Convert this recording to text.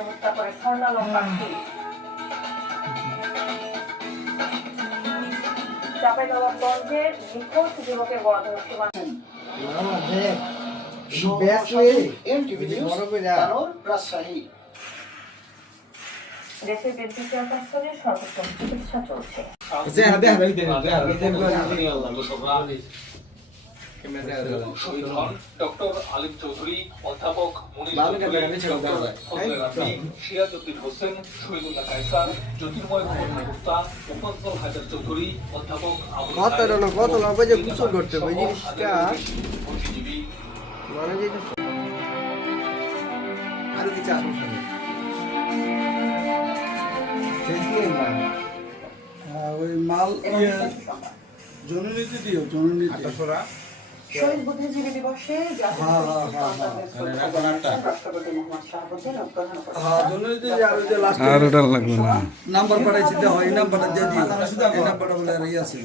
হত্যা করে স্বর্ণালম পাখি। চাঁপাইনবাবগঞ্জের নিখোঁজ যুবকের গণধর্ষণ দেশের বৃদ্ধি চেয়ারপারসনের সর্বোত্তম চিকিৎসা চলছে। শহীদ হন ডক্টর আলিম চৌধুরী, অধ্যাপক সিরাজউদ্দিন হোসেন, শহীদুল্লাহ কায়সার, জ্যোতির্ময় মুক্তা, মুফাজ্জল হায়দার চৌধুরী, অধ্যাপক জননীতি দিও জননীতি শহীদ বুদ্ধিজীবী দিবসে রাষ্ট্রপতি মোহাম্মদ শাহাবুদ্দিন ও প্রধান নাম্বার পাঠাইছি হয় নাম্বারটা দিয়ে দিও এই নাম্বারটা বলে আর ইয়ে আছে